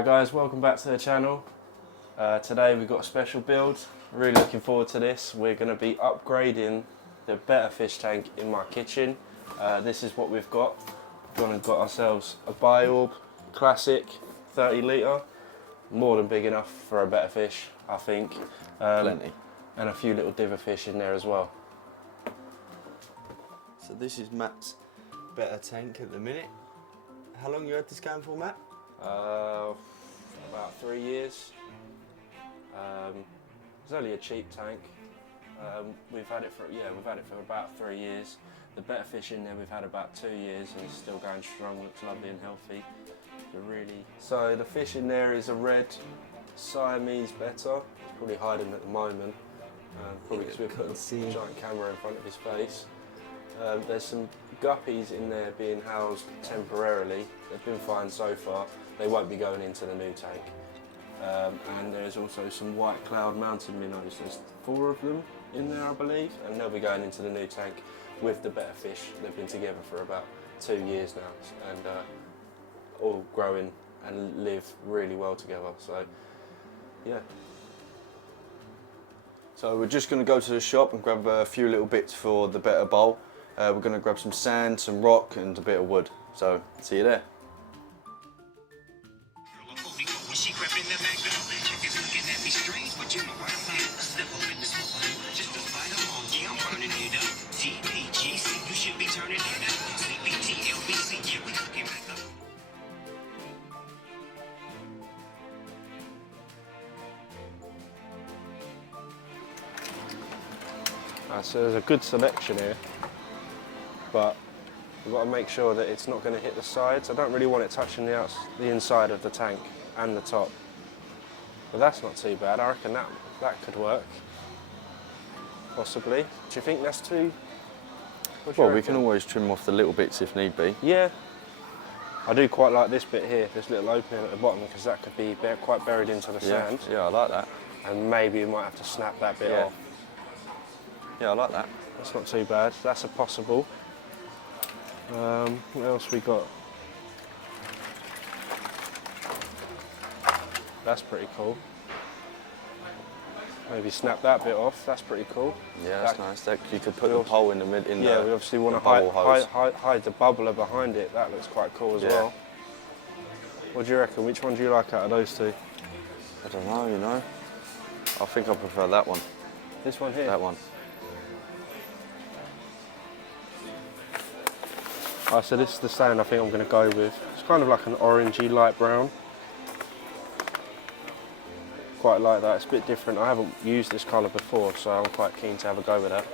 Hi guys, welcome back to the channel. Today we've got a special build. Really looking forward to this. We're going to be upgrading the Betta fish tank in my kitchen. This is what we've got. We've gone and got ourselves a biorb, classic, 30 litre. More than big enough for a Betta fish, I think. Plenty. And a few little diver fish in there as well. So this is Matt's Betta tank at the minute. How long you had this going for, Matt? About 3 years. It's only a cheap tank. We've had it for about 3 years. The Betta fish in there we've had about 2 years and it's still going strong. Looks lovely and healthy. So the fish in there is a red Siamese Betta. It's probably hiding at the moment. Probably because we've put a giant camera in front of his face. There's some guppies in there being housed temporarily. They've been fine so far. They won't be going into the new tank. And there's also some white cloud mountain minnows. There's 4 of them in there, I believe, and they'll be going into the new tank with the Betta fish. They've been together for about 2 years now, and all growing and live really well together. So, yeah. So we're just going to go to the shop and grab a few little bits for the Betta Bowl. We're going to grab some sand, some rock and a bit of wood. So, see you there. So there's a good selection here, but we've got to make sure that it's not going to hit the sides. I don't really want it touching the inside of the tank and the top. But that's not too bad. I reckon that could work, possibly. Do you think that's too? Well, we can always trim off the little bits if need be. Yeah. I do quite like this bit here, this little opening at the bottom, because that could be quite buried into the sand. Yeah, I like that. And maybe we might have to snap that bit off. Yeah, I like that. That's not too bad. That's a possible. What else we got? That's pretty cool. Maybe snap that bit off. That's pretty cool. Yeah, that's nice. You could put the pole in the mid. We obviously want to hide the bubbler behind it. That looks quite cool as well. What do you reckon? Which one do you like out of those two? I don't know. You know, I think I prefer that one. This one here. That one. So this is the sand I think I'm going to go with. It's kind of like an orangey light brown. Quite like that. It's a bit different. I haven't used this colour before, so I'm quite keen to have a go with that.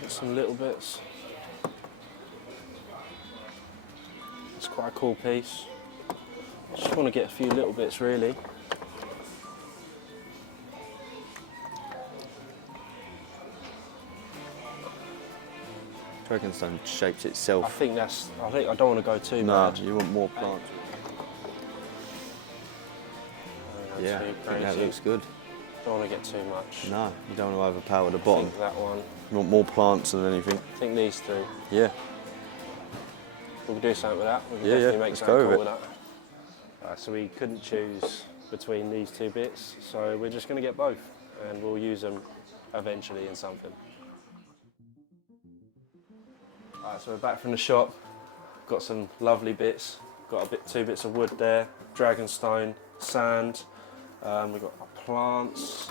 Get some little bits. It's quite a cool piece. Just want to get a few little bits really. I reckon it's done shapes itself. I think I don't want to go too bad. No, you want more plants. Yeah, I think that looks good. Don't want to get too much. No, you don't want to overpower the bottom. I think that one. You want more plants than anything. I think these two. Yeah. We can do something with that. We can definitely make something cool with that. So we couldn't choose between these two bits, so we're just going to get both, and we'll use them eventually in something. Alright, so we're back from the shop. Got some lovely bits. Got 2 bits of wood there, dragonstone, sand. We've got our plants.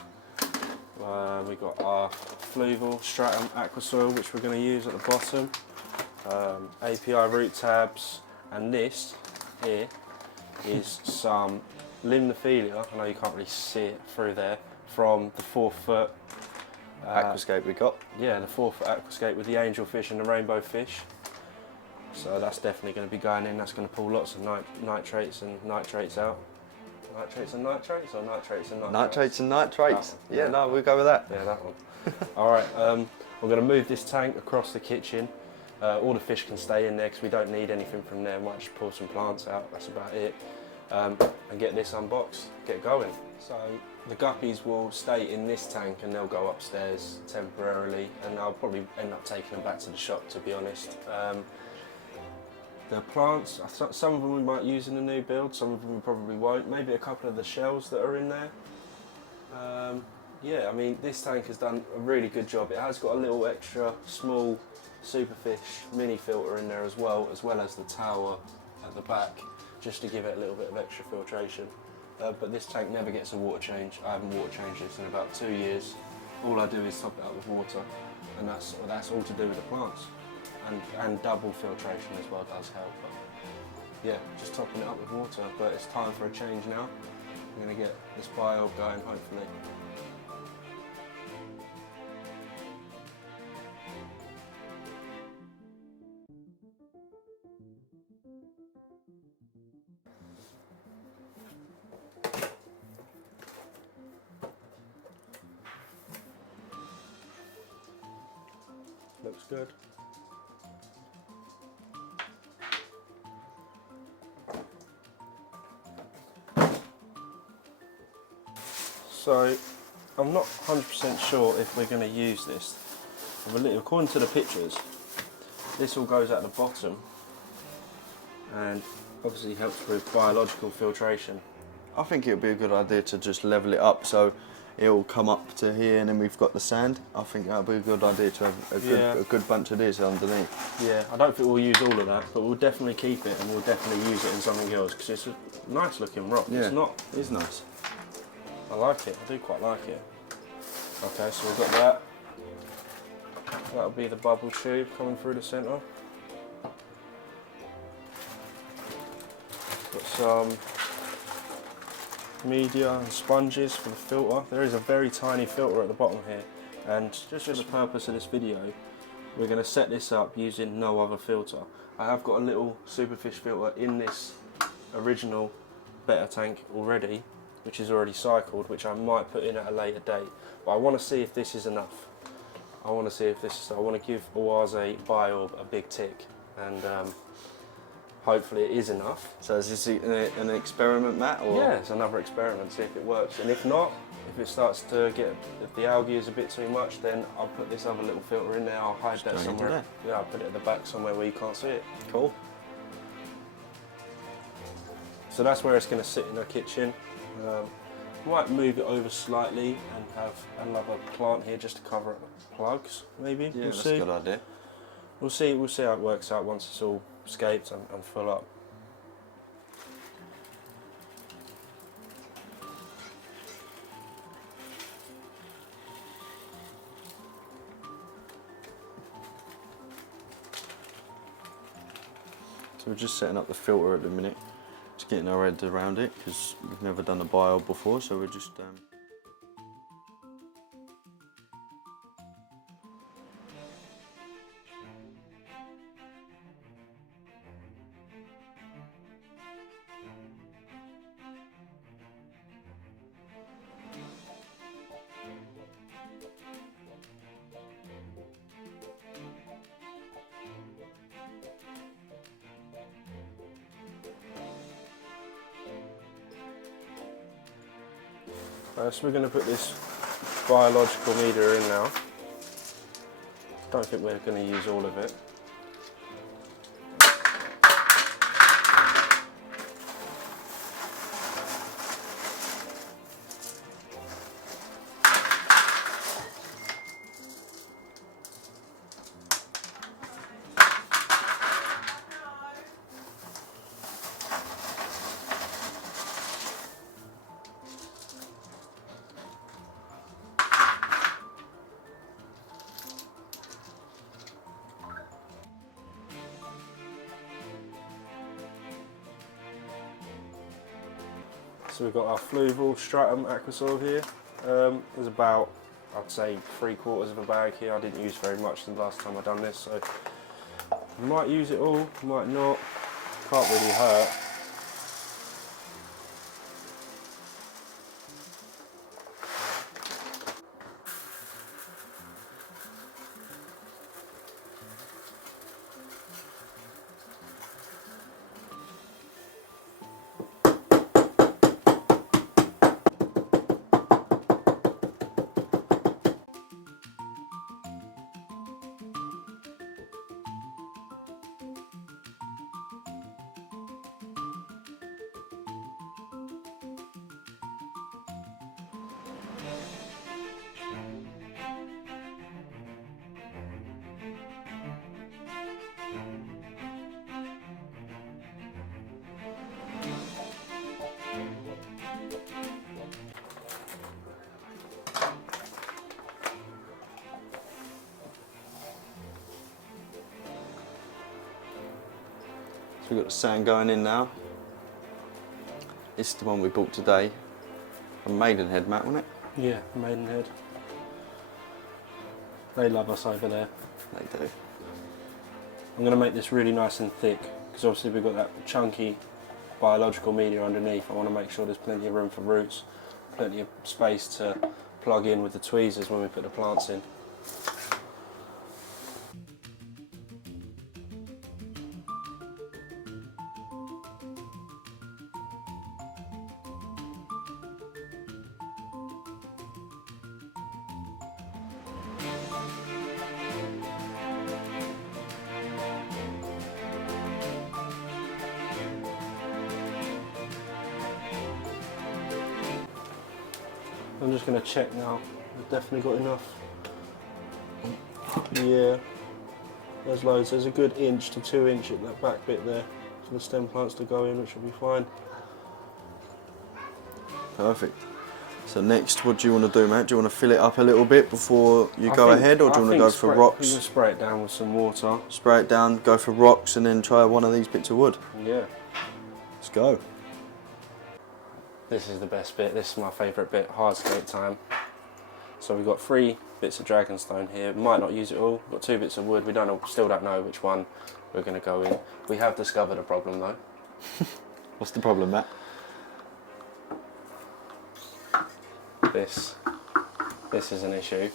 We've got our fluval stratum aqua soil, which we're going to use at the bottom. API root tabs, and this here is some limnophilia. I know you can't really see it through there, from the 4-foot Aquascape we got. Yeah, the 4-foot Aquascape with the angelfish and the rainbow fish. So that's definitely going to be going in. That's going to pull lots of nitrates and nitrates out. Nitrates and nitrates, or nitrates and nitrates? Nitrates and nitrates. Yeah, no, we'll go with that. Yeah, that one. All right, we're going to move this tank across the kitchen. All the fish can stay in there because we don't need anything from there. Might just pull some plants out. That's about it. And get this unboxed. Get going. So The guppies will stay in this tank and they'll go upstairs temporarily, and I'll probably end up taking them back to the shop, to be honest. The plants, some of them we might use in the new build, some of them we probably won't. Maybe a couple of the shells that are in there. Yeah, I mean, this tank has done a really good job. It has got a little extra small superfish mini filter in there as well as the tower at the back, just to give it a little bit of extra filtration. But this tank never gets a water change. I haven't water changed this in about 2 years. All I do is top it up with water, and that's all to do with the plants. And double filtration as well does help. But yeah, just topping it up with water. But it's time for a change now. I'm going to get this bio going, hopefully. Looks good. So I'm not 100% sure if we're going to use this. According to the pictures, this all goes at the bottom and obviously helps with biological filtration. I think it would be a good idea to just level it up so it will come up to here, and then we've got the sand. I think that would be a good idea to have a good bunch of this underneath. Yeah, I don't think we'll use all of that, but we'll definitely keep it, and we'll definitely use it in something else, because it's a nice looking rock. Yeah, It is nice. I like it, I do quite like it. Okay, so we've got that. That'll be the bubble tube coming through the centre. Got some media and sponges for the filter. There is a very tiny filter at the bottom here, and just for the purpose of this video, we're going to set this up using no other filter. I have got a little superfish filter in this original Betta tank already, which is already cycled, which I might put in at a later date, but I want to see if this is enough. I want to give Oase Biorb a big tick, and hopefully it is enough. So is this an experiment, Matt? Or? Yeah, it's another experiment, see if it works. And if not, if it starts to if the algae is a bit too much, then I'll put this other little filter in there, I'll hide that somewhere. Yeah, I'll put it at the back somewhere where you can't see it. Cool. So that's where it's going to sit in our kitchen. Might move it over slightly and have another plant here just to cover up plugs, maybe. Yeah, we'll that's see. a good idea. We'll see how it works out once it's all scaped and full up. So we're just setting up the filter at the minute, just getting our heads around it, because we've never done a bio before, so we're just So we're going to put this biological media in now. Don't think we're going to use all of it. So we've got our fluval stratum aquasoil here. There's about, I'd say, 3/4 of a bag here. I didn't use very much the last time I done this, so I might use it all, might not. Can't really hurt. So we've got the sand going in now. This is the one we bought today. A Maidenhead, Matt, wasn't it? Yeah, Maidenhead. They love us over there. They do. I'm going to make this really nice and thick because obviously we've got that chunky biological media underneath. I want to make sure there's plenty of room for roots, plenty of space to plug in with the tweezers when we put the plants in. I'm just going to check now. We've definitely got enough. Yeah, there's loads. There's a good 1 to 2 inch at that back bit there for the stem plants to go in, which will be fine. Perfect. So next, what do you want to do, Matt? Do you want to fill it up a little bit before you go ahead, or do you want to go for rocks? You can spray it down with some water. Spray it down, go for rocks, and then try one of these bits of wood. Yeah. Let's go. This is the best bit. This is my favourite bit, hardscape time. So we've got 3 bits of dragonstone here. We might not use it all. We've got 2 bits of wood. We still don't know which one we're going to go in. We have discovered a problem though. What's the problem, Matt? This is an issue.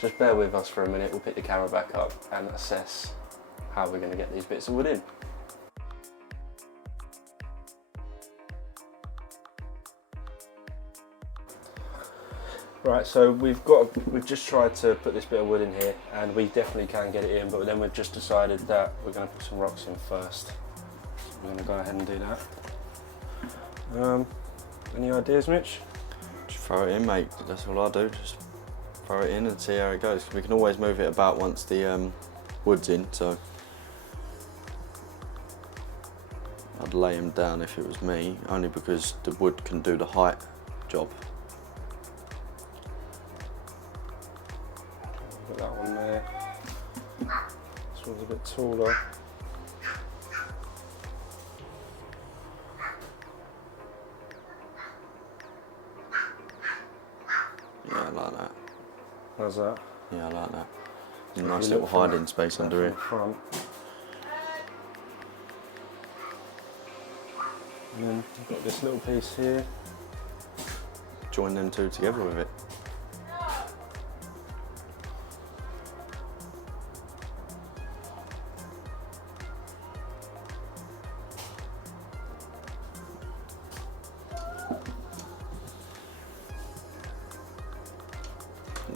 Just bear with us for a minute. We'll pick the camera back up and assess how we're going to get these bits of wood in. Right, so we've just tried to put this bit of wood in here, and we definitely can get it in, but then we've just decided that we're going to put some rocks in first. So we're going to go ahead and do that. Any ideas, Mitch? Just throw it in, mate. That's all I do. Just throw it in and see how it goes. We can always move it about once the wood's in, so I'd lay them down if it was me, only because the wood can do the height job. Put that one there. This one's a bit taller. Yeah, I like that. How's that? Yeah, I like that. A nice little hiding space under here. Front. And then we've got this little piece here. Join them two together with it.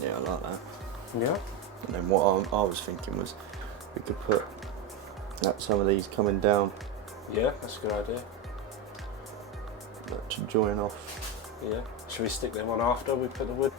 Yeah, I like that. Yeah. And then what I was thinking was we could put some of these coming down. Yeah, that's a good idea. That to join off. Yeah. Should we stick them on after we put the wood?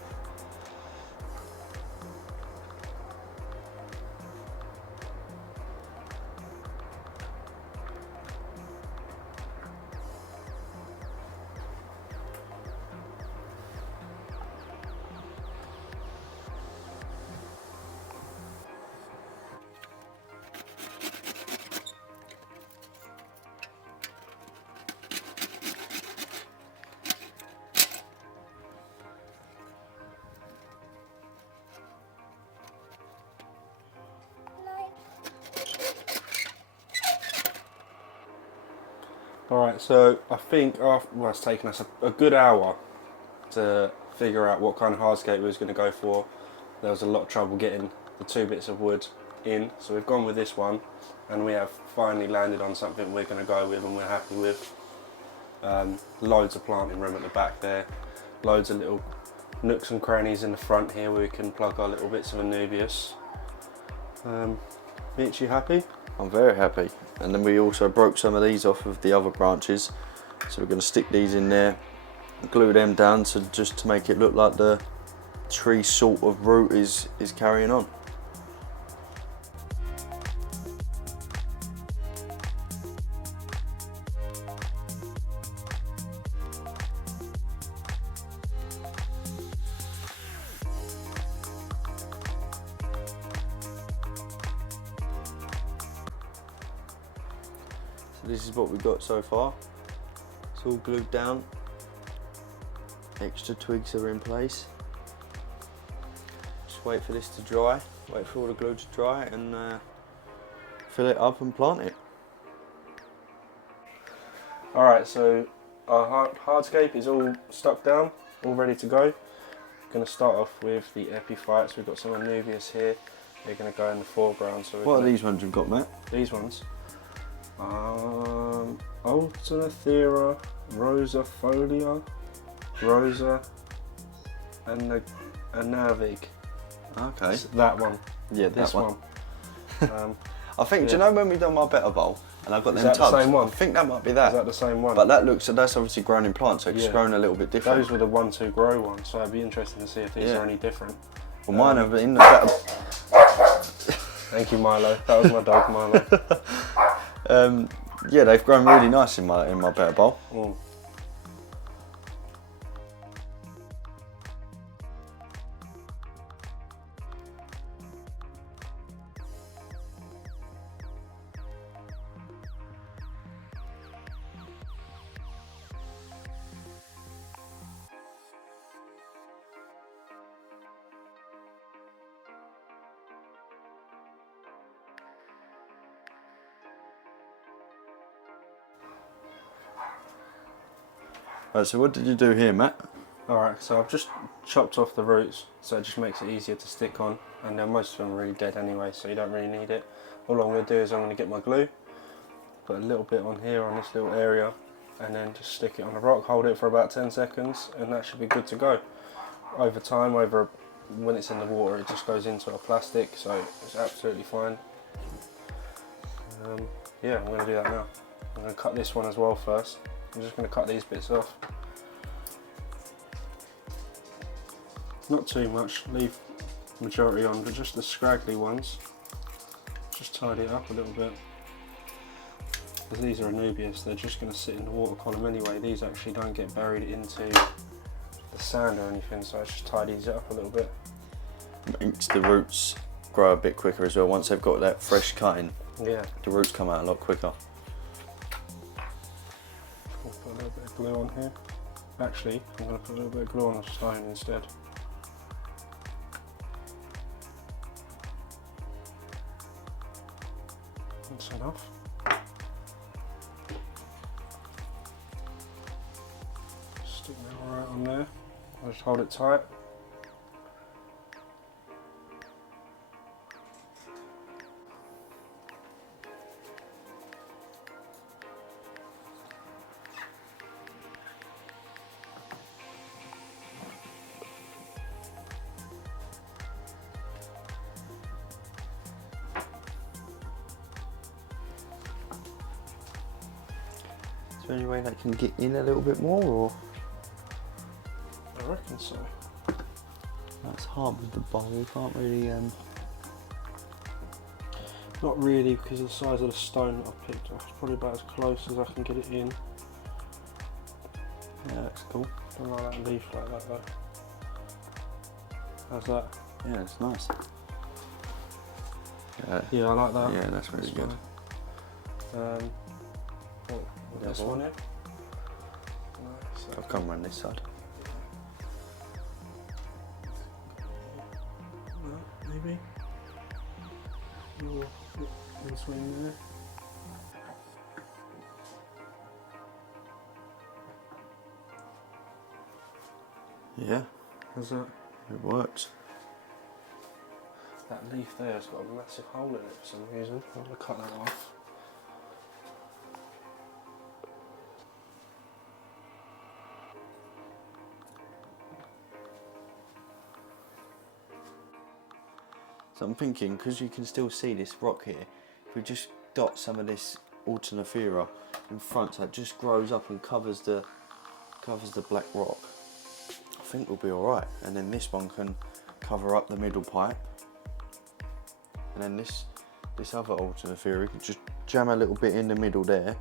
Alright, so I think it's taken us a good hour to figure out what kind of hardscape we was going to go for. There was a lot of trouble getting the 2 bits of wood in, so we've gone with this one, and we have finally landed on something we're going to go with and we're happy with. Loads of planting room at the back there, loads of little nooks and crannies in the front here where we can plug our little bits of Anubias. Mitch, you happy? I'm very happy. And then we also broke some of these off of the other branches, so we're going to stick these in there, glue them down just to make it look like the tree sort of root is carrying on. So this is what we've got so far. It's all glued down. Extra twigs are in place. Just wait for this to dry. Wait for all the glue to dry and fill it up and plant it. Alright, so our hardscape is all stuck down, all ready to go. Going to start off with the epiphytes. We've got some Anubias here. They're going to go in the foreground. So what are these ones you've got, Matt? These ones. Alternathera, rosafolia, rosa, and the Anavig. Okay. It's that one. Yeah, this one. I think, yeah. do you know when we done my Betta Bowl and I've got Is them that tubs? the same one? I think that might be that. Is that the same one? But that looks, that's obviously grown in plants, so it's grown a little bit different. Those were the 1-2 grow ones, so it'd be interesting to see if these are any different. Well, mine have in the Betta. Thank you, Milo. That was my dog, Milo. Yeah, they've grown really nice in my Betta Bowl. Mm. Right, so what did you do here, Matt? Alright, so I've just chopped off the roots, so it just makes it easier to stick on, and most of them are really dead anyway, so you don't really need it. All I'm going to do is I'm going to get my glue, put a little bit on here on this little area, and then just stick it on the rock, hold it for about 10 seconds, and that should be good to go. Over time, when it's in the water, it just goes into a plastic, so it's absolutely fine. Yeah, I'm going to do that now. I'm going to cut this one as well first. I'm just going to cut these bits off. Not too much, leave majority on, but just the scraggly ones. Just tidy it up a little bit. Because these are Anubias, they're just going to sit in the water column anyway. These actually don't get buried into the sand or anything, so I just tidies it up a little bit. Makes the roots grow a bit quicker as well. Once they've got that fresh cutting, yeah, the roots come out a lot quicker. I'll put a little bit of glue on here. Actually, I'm going to put a little bit of glue on the stone instead. That's enough. Stick that right on there. I'll just hold it tight. Is there any way that can get in a little bit more, or? I reckon so. That's hard with the bowl, you can't really... Not really, because of the size of the stone that I've picked off. It's probably about as close as I can get it in. Yeah, that's cool. Don't like that leaf like that though. How's that? Yeah, it's nice. Yeah, I like that. Yeah, that's really good. This one here? I'll come around this side. No, maybe. Or in between there. Yeah, How's that? it works. That leaf there has got a massive hole in it for some reason. I'm going to cut that off. So I'm thinking, because you can still see this rock here, if we just dot some of this Alternathera in front, so it just grows up and covers the black rock, I think we'll be alright. And then this one can cover up the middle pipe. And then this other Alternathera, we can just jam a little bit in the middle there,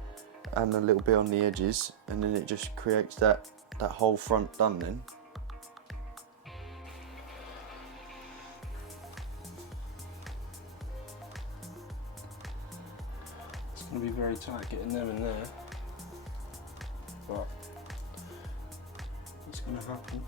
and a little bit on the edges, and then it just creates that whole front done then. going to be very tight getting them in there, but it's going to happen.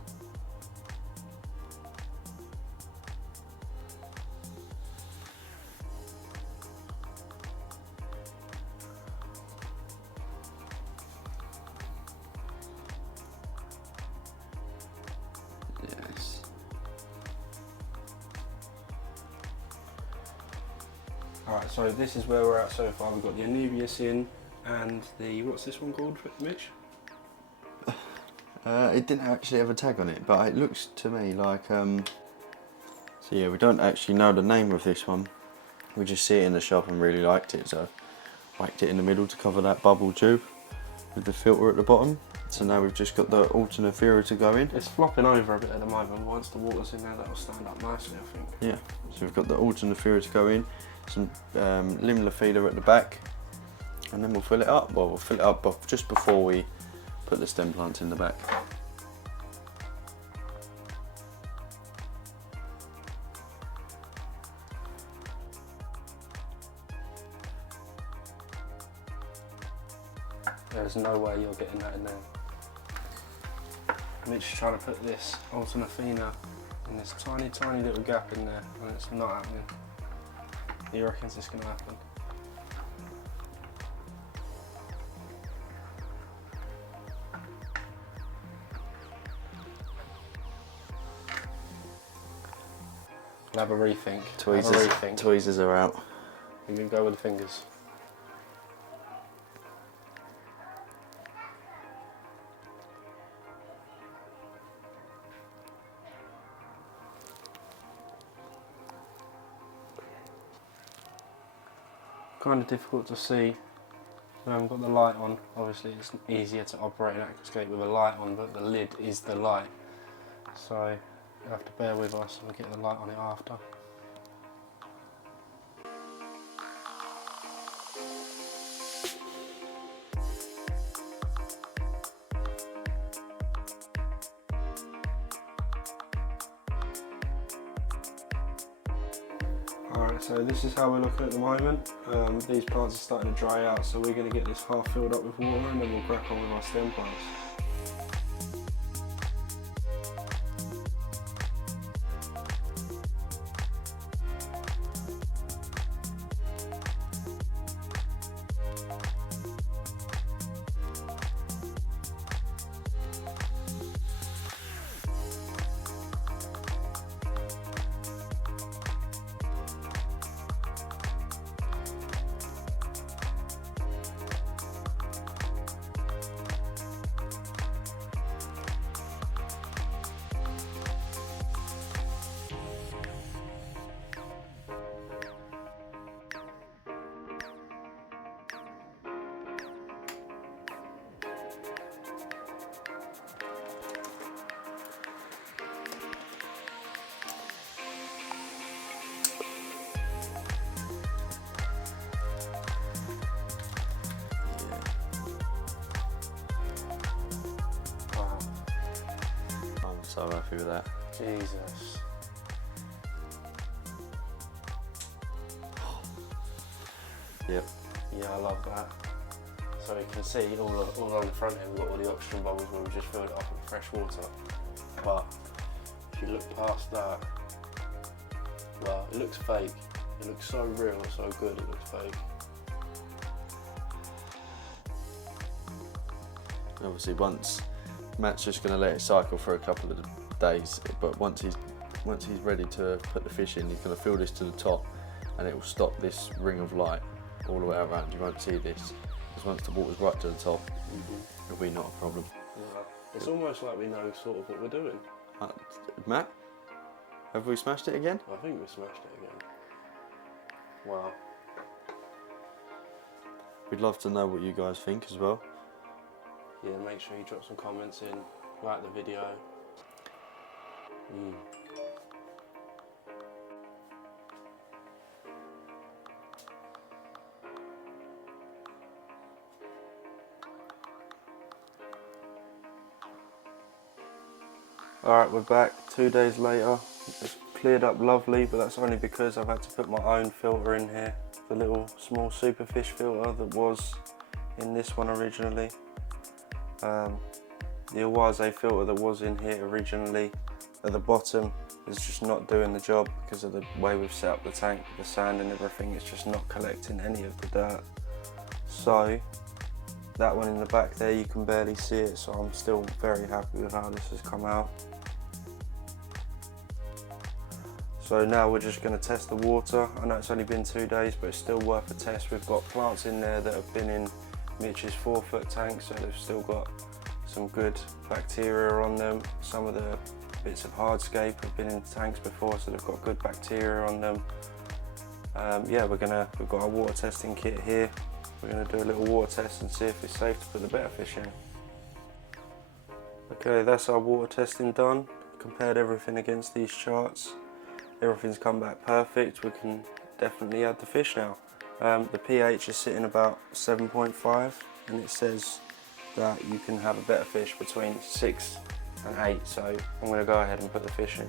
Yes. Alright, so this is where we're at so far. We've got the Anubias in and the, what's this one called, Mitch? It didn't actually have a tag on it, but it looks to me like, so yeah, we don't actually know the name of this one. We just see it in the shop and really liked it, so whacked it in the middle to cover that bubble tube with the filter at the bottom. So now we've just got the alternate to go in. It's flopping over a bit at the moment. Once the water's in there, that'll stand up nicely, I think. Yeah, so we've got the alternate to go in, some limula feeder at the back, and then we'll fill it up. Well, we'll fill it up just before we put the stem plants in the back. There's no way you're getting that in there. Mitch is trying to put this alternafina in this tiny, tiny little gap in there, and it's not happening. He reckons it's going to happen. We'll have a rethink. Tweezers are out. You can go with the fingers. Kind of difficult to see. We haven't got the light on. Obviously it's easier to operate an Aquascape with a light on, but the lid is the light. So you have to bear with us and we'll get the light on it after. Alright, so this is how we're looking at the moment. These plants are starting to dry out, so we're going to get this half filled up with water and then we'll crack on with our stem plants. So happy with that. Jesus. Yep. Yeah, I love that. So you can see all on the front end, we've got all the oxygen bubbles where we just filled it up with fresh water. But if you look past that, well, it looks fake. It looks so real, so good, it looks fake. Obviously, once Matt's just going to let it cycle for a couple of days, but once he's ready to put the fish in, he's going to fill this to the top, and it will stop this ring of light all the way around. You won't see this, because once the water's right to the top, it'll be not a problem. Yeah. It's almost like we know sort of what we're doing. Matt, have we smashed it again? I think we smashed it again. Wow. We'd love to know what you guys think as well. Yeah, make sure you drop some comments in, like the video. Alright, we're back 2 days later. There's cleared up lovely, but that's only because I've had to put my own filter in here. The little small superfish filter that was in this one originally. The Aquascape filter that was in here originally at the bottom is just not doing the job because of the way we've set up the tank, the sand and everything. It's just not collecting any of the dirt. So that one in the back there, you can barely see it, so I'm still very happy with how this has come out. So now we're just going to test the water. I know it's only been 2 days, but it's still worth a test. We've got plants in there that have been in Mitch's 4-foot tank, so they've still got some good bacteria on them. Some of the bits of Hardscape have been in tanks before, so they've got good bacteria on them. Yeah, we've got our water testing kit here. We're going to do a little water test and see if it's safe to put the Betta fish in. Okay, that's our water testing done. Compared everything against these charts. Everything's come back perfect. We can definitely add the fish now. The pH is sitting about 7.5, and it says that you can have a Betta fish between 6 and 8, so I'm going to go ahead and put the fish in.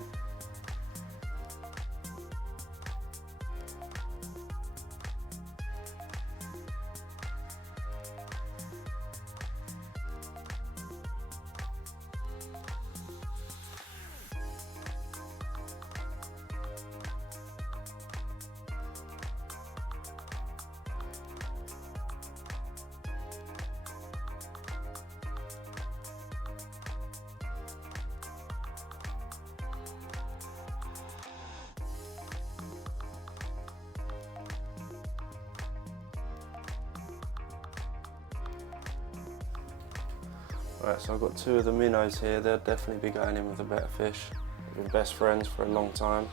Right, so I've got 2 of the minnows here. They'll definitely be going in with the Betta fish. We've been best friends for a long time.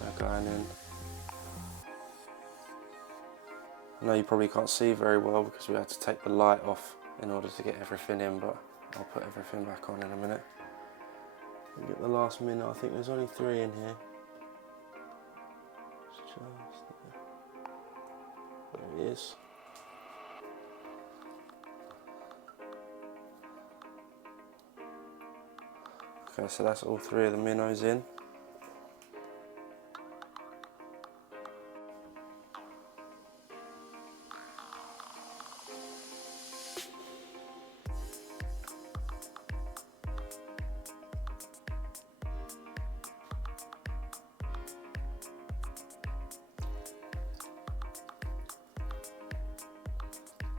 They're going in. I know you probably can't see very well because we had to take the light off in order to get everything in, but I'll put everything back on in a minute. We'll get the last minnow. I think there's only 3 in here. There he is. Okay, so that's all 3 of the minnows in.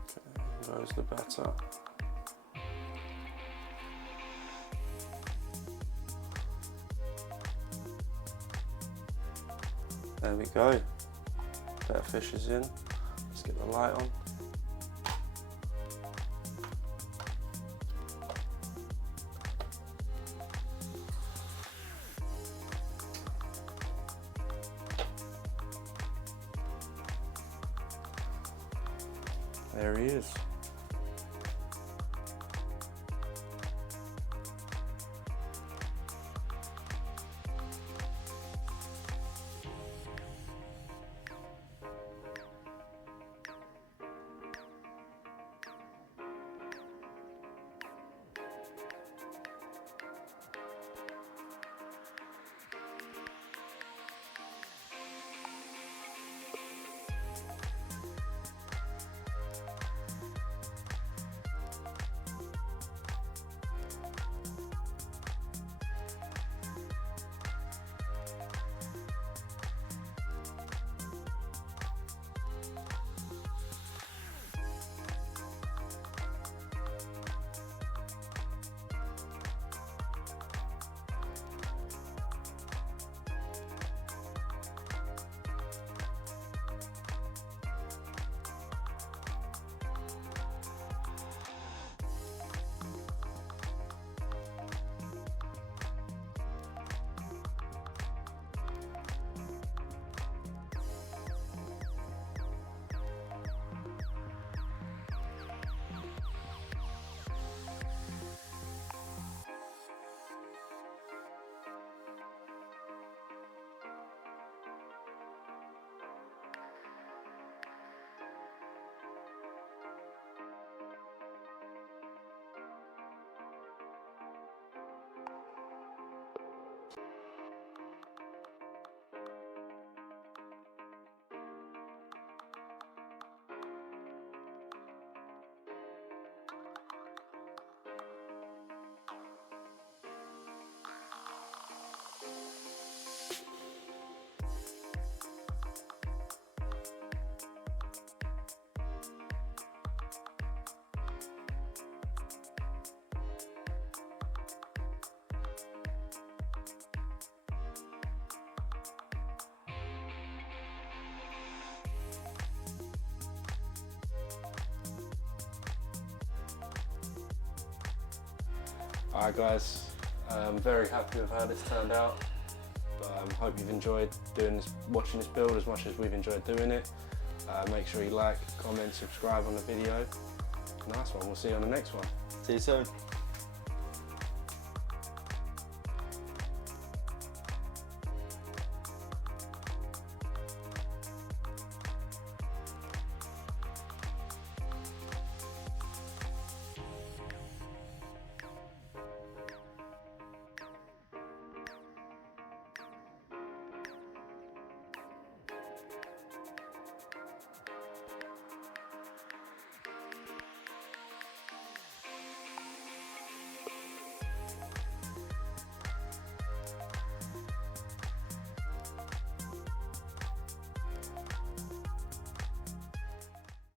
Okay, goes the Betta. There we go. Betta fish is in. Let's get the light on. There he is. Alright guys, I'm very happy with how this turned out. Hope you've enjoyed watching this build as much as we've enjoyed doing it. Make sure you like, comment, subscribe on the video. Nice one, we'll see you on the next one. See you soon.